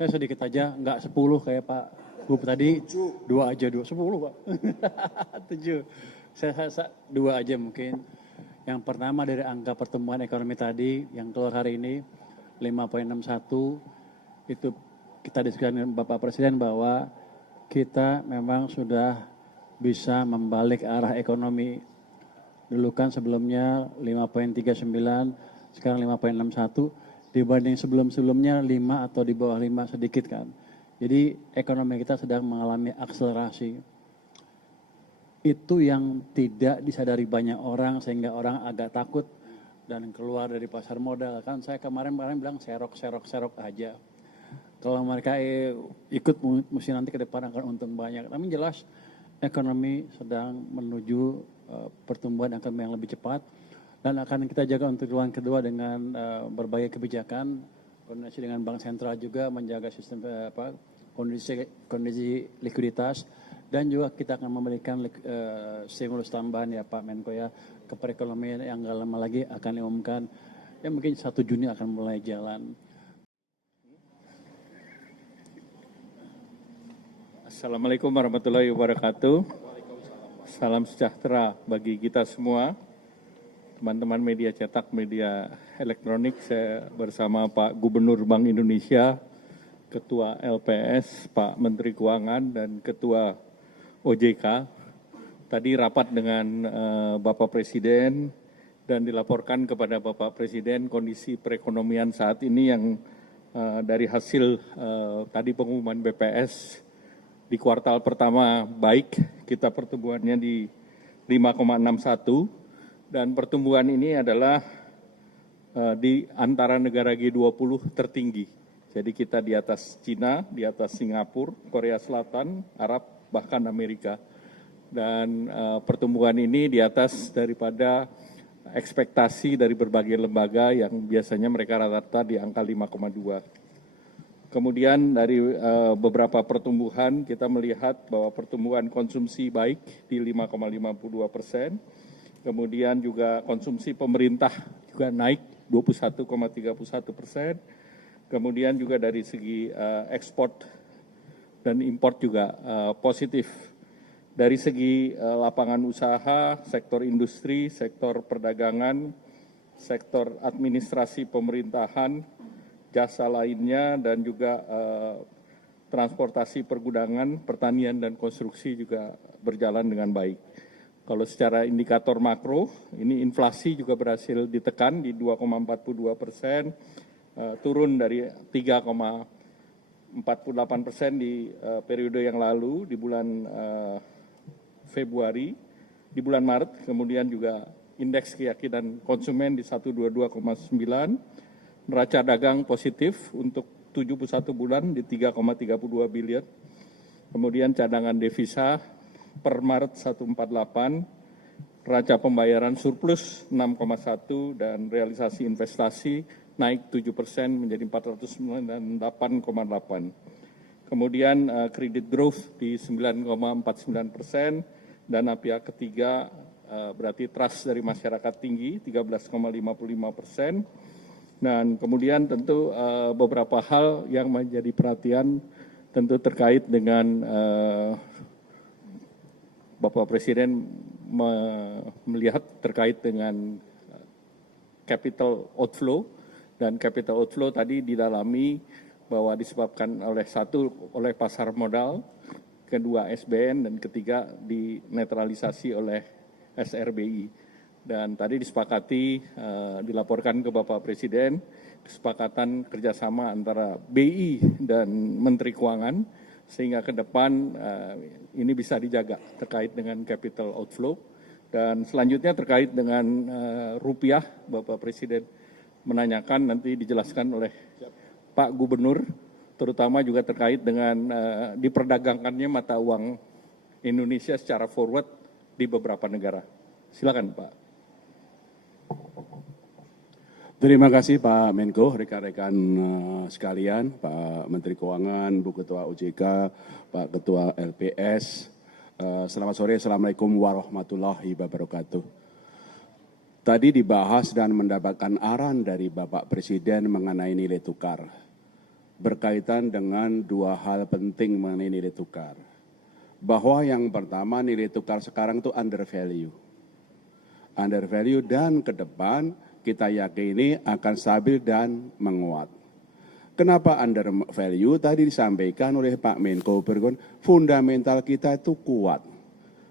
Saya sedikit aja, nggak 10 kayak Pak Gub tadi, 2 aja, 10 Pak. 7. Saya 2 aja mungkin. Yang pertama dari angka pertumbuhan ekonomi tadi yang keluar hari ini 5,61 itu kita diskusikan dengan Bapak Presiden bahwa kita memang sudah bisa membalik arah ekonomi. Dulu kan sebelumnya 5,39, sekarang 5,61, dibanding sebelum-sebelumnya 5 atau di bawah 5 sedikit kan. Jadi ekonomi kita sedang mengalami akselerasi. Itu yang tidak disadari banyak orang sehingga orang agak takut dan keluar dari pasar modal. Kan saya kemarin bilang serok aja. Kalau mereka ikut mesti nanti ke depan akan untung banyak. Tapi jelas ekonomi sedang menuju pertumbuhan akan yang lebih cepat dan akan kita jaga untuk triwulan kedua dengan berbagai kebijakan, koordinasi dengan Bank Sentral juga menjaga sistem kondisi likuiditas, dan juga kita akan memberikan stimulus tambahan ya Pak Menko ya ke perekonomian yang gak lama lagi akan diumumkan. Ya mungkin 1 Juni akan mulai jalan. Assalamualaikum warahmatullahi wabarakatuh. Salam sejahtera bagi kita semua. Teman-teman media cetak, media elektronik, saya bersama Pak Gubernur Bank Indonesia, Ketua LPS, Pak Menteri Keuangan, dan Ketua OJK. Tadi rapat dengan Bapak Presiden dan dilaporkan kepada Bapak Presiden kondisi perekonomian saat ini yang dari hasil tadi pengumuman BPS di kuartal pertama baik, kita pertumbuhannya di 5,61 dan pertumbuhan ini adalah di antara negara G20 tertinggi. Jadi kita di atas Cina, di atas Singapura, Korea Selatan, Arab, bahkan Amerika. Dan pertumbuhan ini di atas daripada ekspektasi dari berbagai lembaga yang biasanya mereka rata-rata di angka 5,2. Kemudian dari beberapa pertumbuhan kita melihat bahwa pertumbuhan konsumsi baik di 5,52%, kemudian juga konsumsi pemerintah juga naik 21,31%, kemudian juga dari segi ekspor dan impor juga positif. Dari segi lapangan usaha, sektor industri, sektor perdagangan, sektor administrasi pemerintahan, jasa lainnya, dan juga transportasi pergudangan, pertanian, dan konstruksi juga berjalan dengan baik. Kalau secara indikator makro, ini inflasi juga berhasil ditekan di 2,42%, turun dari 3,48% di periode yang lalu di bulan Februari, di bulan Maret, kemudian juga indeks keyakinan konsumen di 122,9%, neraca dagang positif untuk 71 bulan di 3,32 bilion. Kemudian cadangan devisa per Maret 148, neraca pembayaran surplus 6,1 dan realisasi investasi naik 7% menjadi 498,8. Kemudian kredit growth di 9,49%, dana pihak ketiga berarti trust dari masyarakat tinggi 13,55%. Dan kemudian tentu beberapa hal yang menjadi perhatian tentu terkait dengan Bapak Presiden melihat terkait dengan capital outflow, dan capital outflow tadi didalami bahwa disebabkan oleh pasar modal, kedua SBN, dan ketiga dinetralisasi oleh SRBI. Dan tadi disepakati, dilaporkan ke Bapak Presiden, kesepakatan kerjasama antara BI dan Menteri Keuangan, sehingga ke depan ini bisa dijaga terkait dengan capital outflow. Dan selanjutnya terkait dengan rupiah, Bapak Presiden menanyakan, nanti dijelaskan oleh Pak Gubernur, terutama juga terkait dengan diperdagangkannya mata uang Indonesia secara forward di beberapa negara. Silakan Pak. Terima kasih Pak Menko, rekan-rekan sekalian, Pak Menteri Keuangan, Bu Ketua OJK, Pak Ketua LPS. Selamat sore, Assalamualaikum warahmatullahi wabarakatuh. Tadi dibahas dan mendapatkan arahan dari Bapak Presiden mengenai nilai tukar. berkaitan dengan dua hal penting mengenai nilai tukar. Bahwa yang pertama nilai tukar sekarang itu under value. Under value dan ke depan kita yakini akan stabil dan menguat. Kenapa under value? Tadi disampaikan oleh Pak Menko Bergon, fundamental kita itu kuat.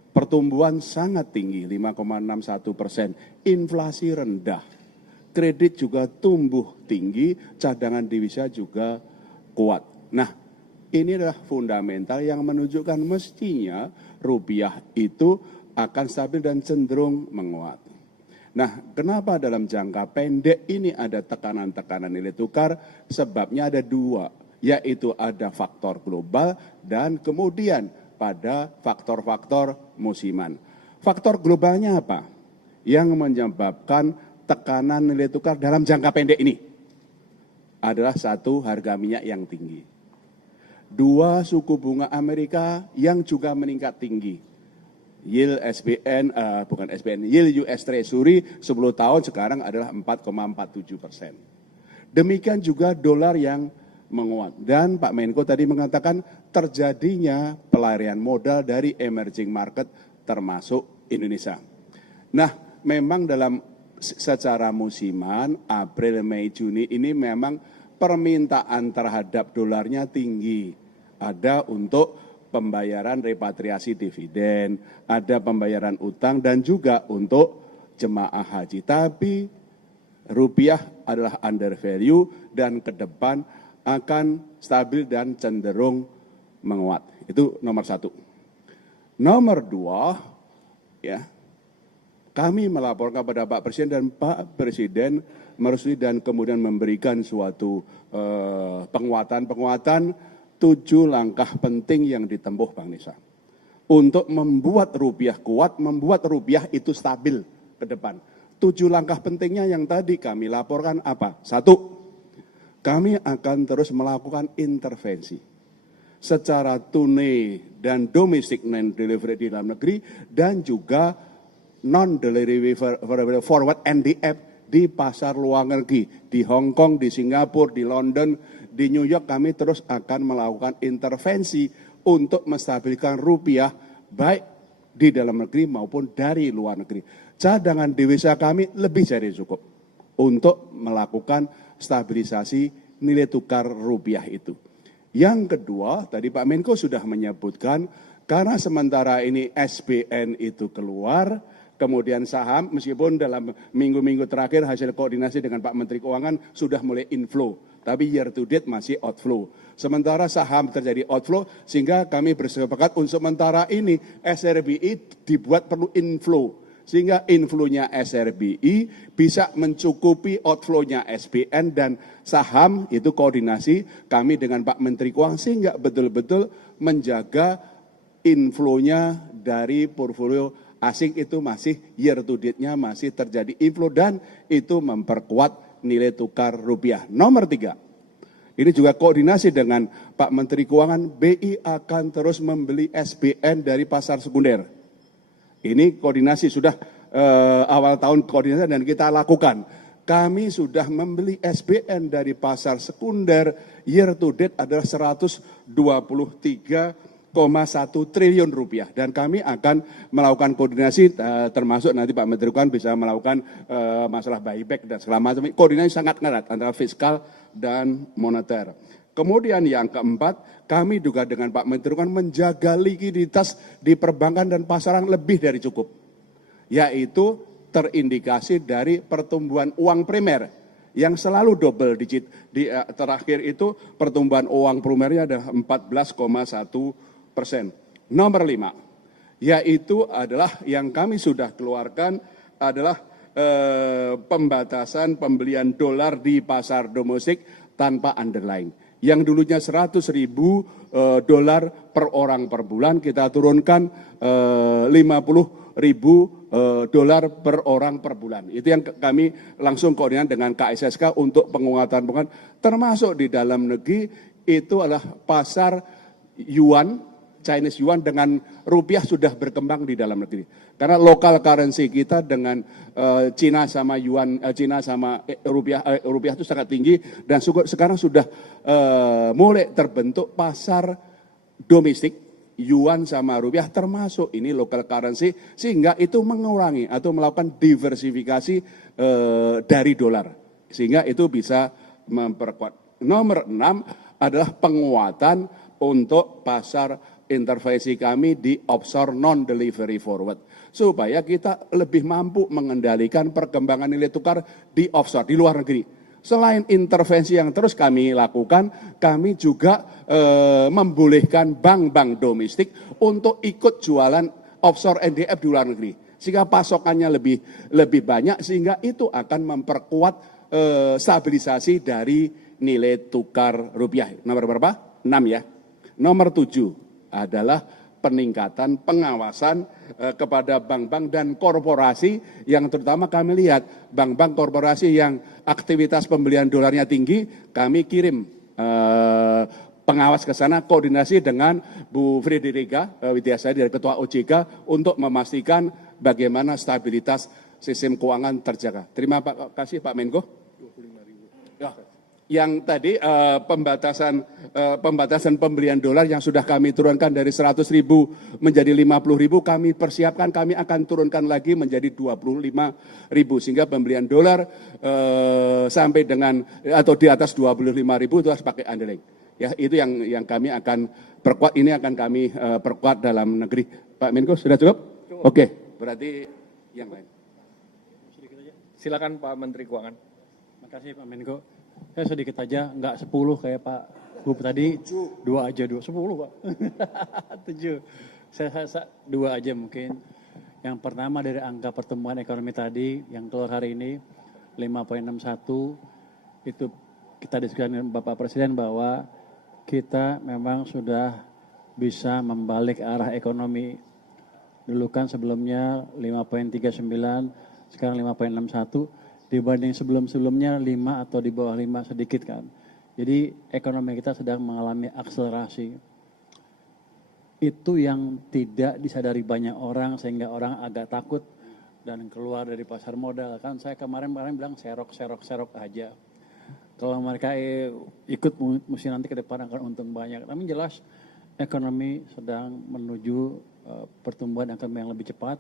Pertumbuhan sangat tinggi, 5,61%. Inflasi rendah. Kredit juga tumbuh tinggi, cadangan devisa juga kuat. Nah, ini adalah fundamental yang menunjukkan mestinya rupiah itu akan stabil dan cenderung menguat. Nah, kenapa dalam jangka pendek ini ada tekanan-tekanan nilai tukar? Sebabnya ada dua, yaitu ada faktor global dan kemudian pada faktor-faktor musiman. Faktor globalnya apa? Yang menyebabkan tekanan nilai tukar dalam jangka pendek ini adalah satu, harga minyak yang tinggi. Dua, suku bunga Amerika yang juga meningkat tinggi. Yield yield US Treasury 10 tahun sekarang adalah 4,47%. Demikian juga dolar yang menguat. Dan Pak Menko tadi mengatakan terjadinya pelarian modal dari emerging market termasuk Indonesia. Nah, memang dalam secara musiman, April, Mei, Juni ini memang permintaan terhadap dolarnya tinggi. Ada untuk pembayaran repatriasi dividen, ada pembayaran utang dan juga untuk jemaah haji. Tapi rupiah adalah under value dan ke depan akan stabil dan cenderung menguat. Itu nomor satu. Nomor dua, ya, kami melapor kepada Pak Presiden dan Pak Presiden merestui dan kemudian memberikan suatu penguatan 7 langkah penting yang ditempuh Bang Nisa. Untuk membuat rupiah kuat, membuat rupiah itu stabil ke depan. 7 langkah pentingnya yang tadi kami laporkan apa? 1, kami akan terus melakukan intervensi secara tunai dan domestic non-delivery di dalam negeri dan juga non-delivery forward NDF di pasar luar negeri, di Hong Kong, di Singapura, di London, di New York. Kami terus akan melakukan intervensi untuk menstabilkan rupiah baik di dalam negeri maupun dari luar negeri. Cadangan devisa kami lebih dari cukup untuk melakukan stabilisasi nilai tukar rupiah itu. Yang kedua, tadi Pak Menko sudah menyebutkan, karena sementara ini SBN itu keluar, kemudian saham, meskipun dalam minggu-minggu terakhir hasil koordinasi dengan Pak Menteri Keuangan sudah mulai inflow, tapi year to date masih outflow. Sementara saham terjadi outflow, sehingga kami bersepakat untuk sementara ini SRBI dibuat perlu inflow. Sehingga inflow-nya SRBI bisa mencukupi outflow-nya SBN dan saham, itu koordinasi kami dengan Pak Menteri Keuangan, sehingga betul-betul menjaga inflow-nya dari portfolio asing itu masih year to date-nya masih terjadi inflow dan itu memperkuat nilai tukar rupiah. Nomor 3, ini juga koordinasi dengan Pak Menteri Keuangan, BI akan terus membeli SBN dari pasar sekunder. Ini koordinasi sudah awal tahun koordinasi dan kita lakukan. Kami sudah membeli SBN dari pasar sekunder year to date adalah 123,1 triliun rupiah dan kami akan melakukan koordinasi termasuk nanti Pak Menteri Keuangan bisa melakukan masalah buyback dan segala macam. Koordinasi sangat erat antara fiskal dan moneter. Kemudian yang keempat, kami juga dengan Pak Menteri Keuangan menjaga likuiditas di perbankan dan pasaran lebih dari cukup, yaitu terindikasi dari pertumbuhan uang primer yang selalu double digit. Di terakhir itu pertumbuhan uang primernya adalah 14,1%. Nomor 5, yaitu adalah yang kami sudah keluarkan adalah pembatasan pembelian dolar di pasar domestik tanpa underlying. Yang dulunya 100.000 dolar per orang per bulan, kita turunkan 50.000 dolar per orang per bulan. Itu yang kami langsung koordinasi dengan KSSK untuk penguatan termasuk di dalam negeri itu adalah pasar yuan Chinese yuan dengan rupiah sudah berkembang di dalam negeri. Karena local currency kita dengan Cina sama yuan, Cina sama rupiah itu sangat tinggi dan sekarang sudah mulai terbentuk pasar domestik yuan sama rupiah termasuk ini local currency sehingga itu mengurangi atau melakukan diversifikasi dari dolar sehingga itu bisa memperkuat. Nomor 6 adalah penguatan untuk pasar intervensi kami di offshore non-delivery forward. Supaya kita lebih mampu mengendalikan perkembangan nilai tukar di offshore, di luar negeri. Selain intervensi yang terus kami lakukan, kami juga membolehkan bank-bank domestik untuk ikut jualan offshore NDF di luar negeri. Sehingga pasokannya lebih banyak, sehingga itu akan memperkuat stabilisasi dari nilai tukar rupiah. Nomor berapa? 6 ya. Nomor 7 adalah peningkatan pengawasan kepada bank-bank dan korporasi yang terutama kami lihat bank-bank korporasi yang aktivitas pembelian dolarnya tinggi, kami kirim pengawas ke sana koordinasi dengan Bu Frederica Widyasari dari Ketua OJK untuk memastikan bagaimana stabilitas sistem keuangan terjaga. Terima kasih Pak Menko. Ya. Yang tadi pembatasan pembelian dolar yang sudah kami turunkan dari 100.000 menjadi 50.000 kami persiapkan, kami akan turunkan lagi menjadi 25.000 sehingga pembelian dolar sampai dengan atau di atas 25.000 itu harus pakai underlying. Ya, itu yang kami akan perkuat, ini akan kami perkuat dalam negeri. Pak Menko sudah cukup? Oke, berarti yang lain. Silakan Pak Menteri Keuangan. Terima kasih Pak Menko. Saya sedikit aja, nggak 10 kayak Pak Gub tadi, 2 aja, 10 Pak. 7. Saya 2 aja mungkin. Yang pertama dari angka pertumbuhan ekonomi tadi yang keluar hari ini 5,61 itu kita diskusikan dengan Bapak Presiden bahwa kita memang sudah bisa membalik arah ekonomi. Dulu kan sebelumnya 5,39, sekarang 5,61. Dibanding sebelum-sebelumnya 5 atau di bawah 5 sedikit kan. Jadi ekonomi kita sedang mengalami akselerasi. Itu yang tidak disadari banyak orang sehingga orang agak takut dan keluar dari pasar modal. Kan saya kemarin bilang serok aja. Kalau mereka ikut mesti nanti ke depan akan untung banyak. Tapi jelas ekonomi sedang menuju pertumbuhan ekonomi yang lebih cepat.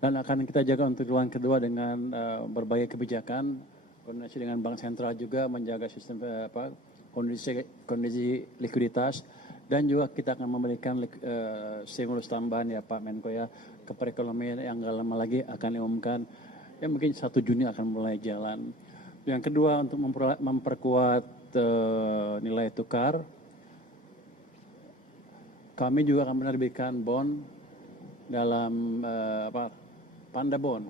Dan akan kita jaga untuk triwulan kedua dengan berbagai kebijakan, koordinasi dengan Bank Sentral juga menjaga sistem kondisi likuiditas dan juga kita akan memberikan stimulus tambahan ya Pak Menko ya ke perekonomian yang nggak lama lagi akan diumumkan ya mungkin 1 Juni akan mulai jalan. Yang kedua untuk memperkuat nilai tukar, kami juga akan menerbitkan bond dalam Panda Bond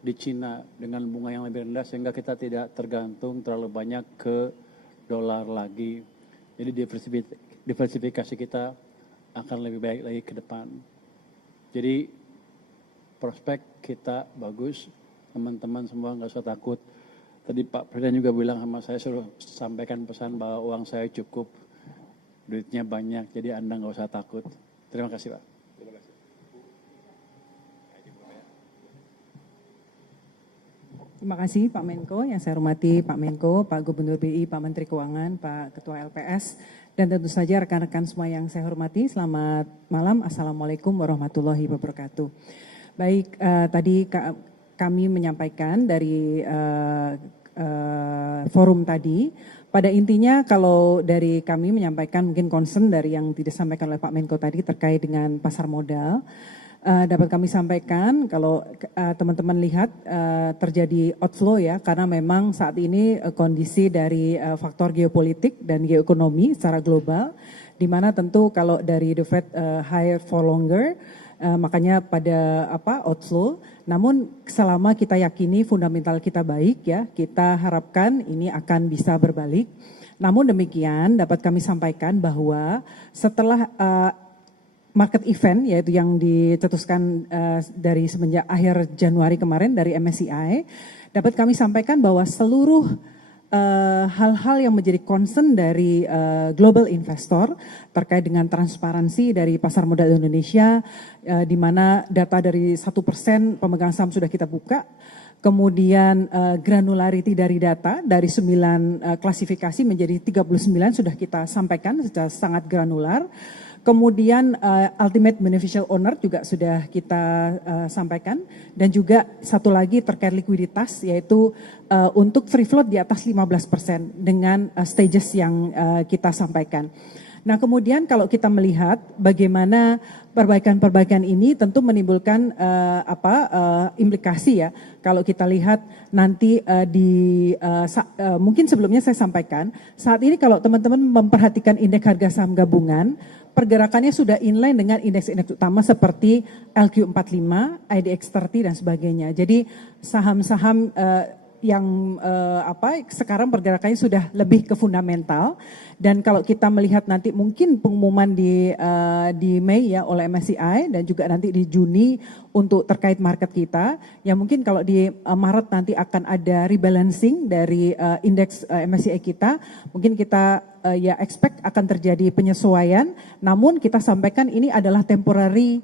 di Cina dengan bunga yang lebih rendah sehingga kita tidak tergantung terlalu banyak ke dolar lagi. Jadi diversifikasi kita akan lebih baik lagi ke depan. Jadi prospek kita bagus, teman-teman semua nggak usah takut. Tadi Pak Presiden juga bilang sama saya suruh sampaikan pesan bahwa uang saya cukup, duitnya banyak, jadi Anda nggak usah takut. Terima kasih Pak. Terima kasih Pak Menko, yang saya hormati Pak Menko, Pak Gubernur BI, Pak Menteri Keuangan, Pak Ketua LPS, dan tentu saja rekan-rekan semua yang saya hormati. Selamat malam, Assalamualaikum warahmatullahi wabarakatuh. Baik, tadi kami menyampaikan dari forum tadi, pada intinya kalau dari kami menyampaikan mungkin concern dari yang disampaikan oleh Pak Menko tadi terkait dengan pasar modal, dapat kami sampaikan kalau teman-teman lihat terjadi outflow ya karena memang saat ini kondisi dari faktor geopolitik dan geoekonomi secara global di mana tentu kalau dari the Fed higher for longer makanya pada outflow, namun selama kita yakini fundamental kita baik ya kita harapkan ini akan bisa berbalik. Namun demikian dapat kami sampaikan bahwa setelah market event yaitu yang dicetuskan dari semenjak akhir Januari kemarin dari MSCI, dapat kami sampaikan bahwa seluruh hal-hal yang menjadi concern dari global investor terkait dengan transparansi dari pasar modal Indonesia, di mana data dari 1% pemegang saham sudah kita buka, kemudian granularity dari data dari 9 klasifikasi menjadi 39 sudah kita sampaikan secara sangat granular. Kemudian ultimate beneficial owner juga sudah kita sampaikan, dan juga satu lagi terkait likuiditas, yaitu untuk free float di atas 15% dengan stages yang kita sampaikan. Nah, kemudian kalau kita melihat bagaimana perbaikan-perbaikan ini tentu menimbulkan implikasi ya. Kalau kita lihat nanti mungkin sebelumnya saya sampaikan, saat ini kalau teman-teman memperhatikan indeks harga saham gabungan, pergerakannya sudah inline dengan indeks-indeks utama seperti LQ45, IDX 30 dan sebagainya. Jadi saham-saham yang sekarang pergerakannya sudah lebih ke fundamental, dan kalau kita melihat nanti mungkin pengumuman di Mei ya oleh MSCI dan juga nanti di Juni untuk terkait market kita, ya mungkin kalau di Maret nanti akan ada rebalancing dari indeks MSCI kita, mungkin kita ya expect akan terjadi penyesuaian, namun kita sampaikan ini adalah temporary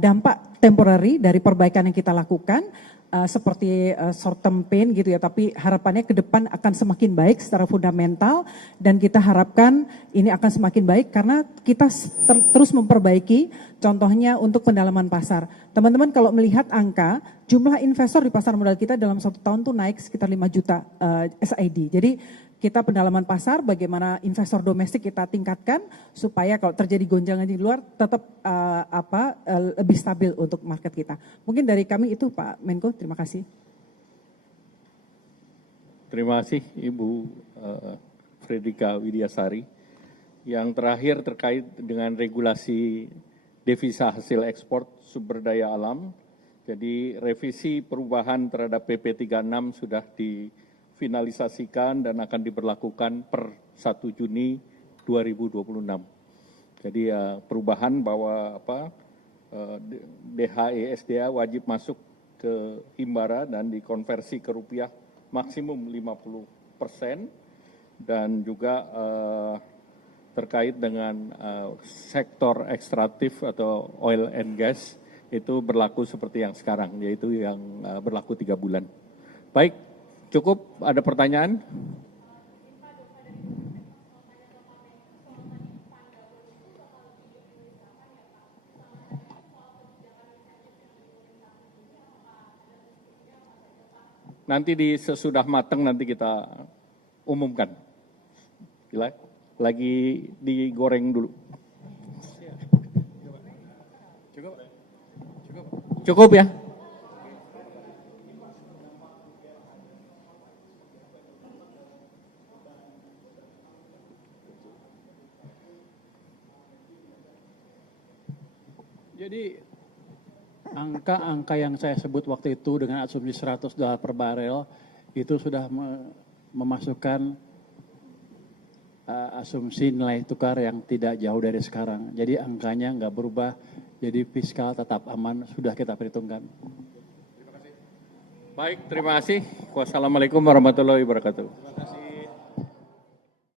dampak temporary dari perbaikan yang kita lakukan, seperti short term pain gitu ya, tapi harapannya ke depan akan semakin baik secara fundamental, dan kita harapkan ini akan semakin baik karena kita terus memperbaiki, contohnya untuk pendalaman pasar. Teman-teman kalau melihat angka, jumlah investor di pasar modal kita dalam 1 tahun tuh naik sekitar 5 juta SID. Jadi kita pendalaman pasar, bagaimana investor domestik kita tingkatkan supaya kalau terjadi gonjangan di luar tetap lebih stabil untuk market kita. Mungkin dari kami itu Pak Menko, terima kasih. Terima kasih Ibu Fredrika Widiasari. Yang terakhir terkait dengan regulasi devisa hasil ekspor sumber daya alam. Jadi revisi perubahan terhadap PP 36 sudah difinalisasikan dan akan diberlakukan per 1 Juni 2026. Jadi perubahan bahwa DHE SDA wajib masuk ke Himbara dan dikonversi ke rupiah maksimum 50%, dan juga terkait dengan sektor ekstraktif atau oil and gas itu berlaku seperti yang sekarang, yaitu yang berlaku 3 bulan. Baik, cukup. Ada pertanyaan? Nanti sesudah matang nanti kita umumkan. Lagi digoreng dulu. Cukup ya? Jadi angka-angka yang saya sebut waktu itu dengan asumsi $100 per barel itu sudah memasukkan asumsi nilai tukar yang tidak jauh dari sekarang. Jadi angkanya nggak berubah, jadi fiskal tetap aman, sudah kita perhitungkan. Baik, terima kasih. Wassalamualaikum warahmatullahi wabarakatuh.